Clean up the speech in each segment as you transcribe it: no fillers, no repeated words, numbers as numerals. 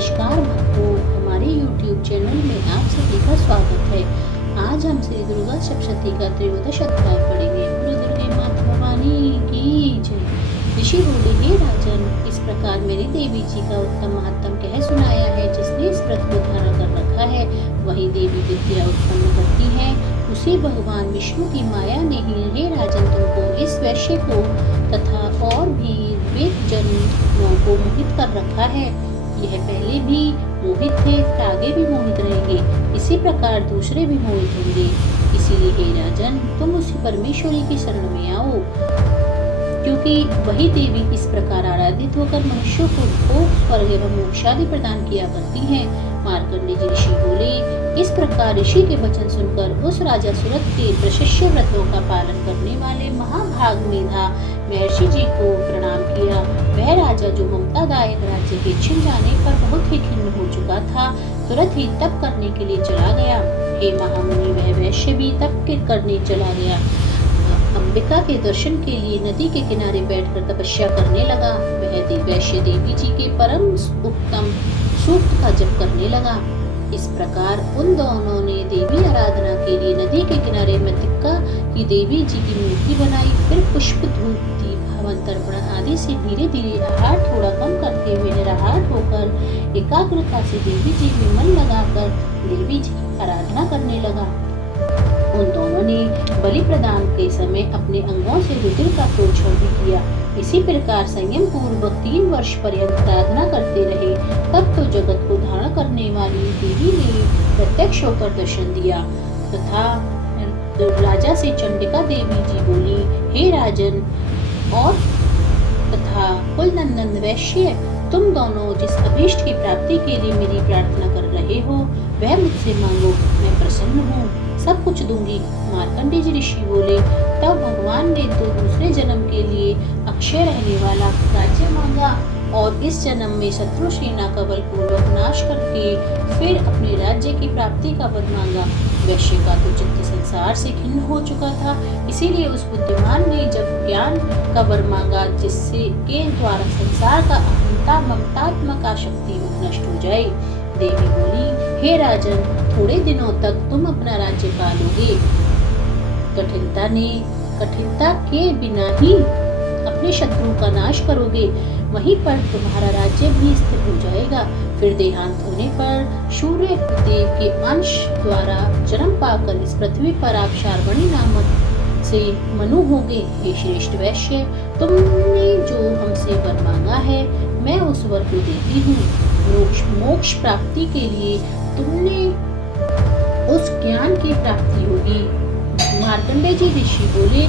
नमस्कार भक्तों, हमारे YouTube चैनल में आप सभी का स्वागत है। आज हम श्री दुर्गा सप्तशती का त्रयोदश अध्याय पढ़ेंगे। बोलो दुर्गे माता भवानी की जय। ऋषि बोले, हे राजन, इस प्रकार मेरी देवी जी का उत्तम महात्म कह सुनाया है। जिसने इस व्रत को धारण कर रखा है वही देवी विद्या उत्पन्न करती है। उसी भगवान विष्णु की माया ने ही हे राजन तुमको इस वैश्य को तथा और भी विवेक जनों को मोहित कर रखा है। यह पहले भी मोहित थे, आगे भी मोहित रहेंगे। इसी प्रकार दूसरे भी मोहित होंगे। इसीलिए हे राजन, तुम उसी परमेश्वरी की शरण में आओ, क्योंकि वही देवी इस प्रकार आराधित होकर मनुष्यों को भोग, स्वर्ग एवं मोक्ष आदि प्रदान किया करती है। मार्कंडेय जी ऋषि बोले, इस प्रकार ऋषि के वचन सुनकर उस राजा सुरथ के प्रशस्य व्रतों का पालन करने वाले महाभाग मेधा महर्षि जी को प्रणाम किया। वह राजा जो ममतादायक राज्य के छिन जाने पर बहुत ही खिन्न हो चुका था, तुरंत ही तप करने के लिए चला गया। हे महामुनि, वह वैश्य भी तप करने चला गया। अंबिका के दर्शन के लिए नदी के किनारे बैठकर तपस्या करने लगा। वह वैश्य देवी जी के परम उत्तम सूक्त का जप करने लगा। इस प्रकार उन दोनों ने देवी आराधना के लिए नदी के किनारे मृतिका की देवी जी की मूर्ति बनाई। फिर पुष्प, धूप, दीप, हवन, तर्पण आदि से धीरे धीरे आहार थोड़ा कम करते हुए निराहार होकर एकाग्रता से देवी जी में मन लगाकर देवी जी की आराधना करने लगा। उन दोनों ने बलि प्रदान के समय अपने अंगों से रुधिर का प्रोक्षण भी किया। इसी प्रकार संयम पूर्वक 3 वर्ष पर्यंत साधना करते रहे। तब तो जगत को धारण करने वाली देवी ने प्रत्यक्ष होकर दर्शन दिया तथा राजा से चंडिका देवी जी बोली, हे राजन और तथा कुलनंदन वैश्य, तुम दोनों जिस अभीष्ट की प्राप्ति के लिए मेरी प्रार्थना कर रहे हो वह मुझसे मांगो, मैं प्रसन्न हूँ, सब कुछ दूंगी। मार्कंडेय जी ऋषि बोले, तब भगवान ने तो दूसरे जन्म के लिए अक्षय रहने वाला राज्य मांगा और इस जन्म में शत्रु सेना का बलपूर्वक नाश करके फिर अपने राज्य की प्राप्ति का वर मांगा। वैश्य का तो चित्त संसार से खिन्न हो चुका था, इसीलिए उस बुद्धिमान ने जब ज्ञान का वर मांगा, जिससे के द्वारा संसार का अहंता ममतात्मक आसक्ति नष्ट हो जाए। देवी बोली, हे राजन, थोड़े दिनों तक तुम अपना राज्य पालोगे। कठिनता के बिना ही अपने शत्रु का नाश करोगे। वहीं पर तुम्हारा राज्य भी स्थिर हो जाएगा। फिर देहांत होने पर सूर्य देव के अंश द्वारा जन्म पाकर इस पृथ्वी पर आप शार्वणी नामक से मनु होगे। हे श्रेष्ठ वैश्य, तुमने जो हमसे वर मांगा है मैं उस वर को देती हूँ। मोक्ष प्राप्ति के लिए तुमने उस ज्ञान की प्राप्ति होगी। मार्कंडेय जी ऋषि बोले,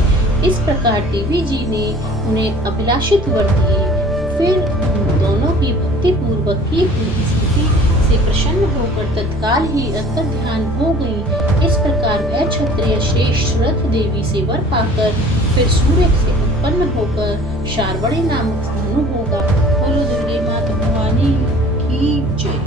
इस प्रकार देवी जी ने उन्हें अभिलाषित वर दिए। फिर उन दोनों की भक्ति पूर्वक की हुई स्थिति से प्रसन्न होकर तत्काल ही अंतर ध्यान हो गई। इस प्रकार वह क्षत्रिय श्रेष्ठ सुरथ देवी से वर पाकर फिर सूर्य से उत्पन्न होकर शार्वणी नामक मनु होगा। बोलो दुर्गे माता भवानी की जय।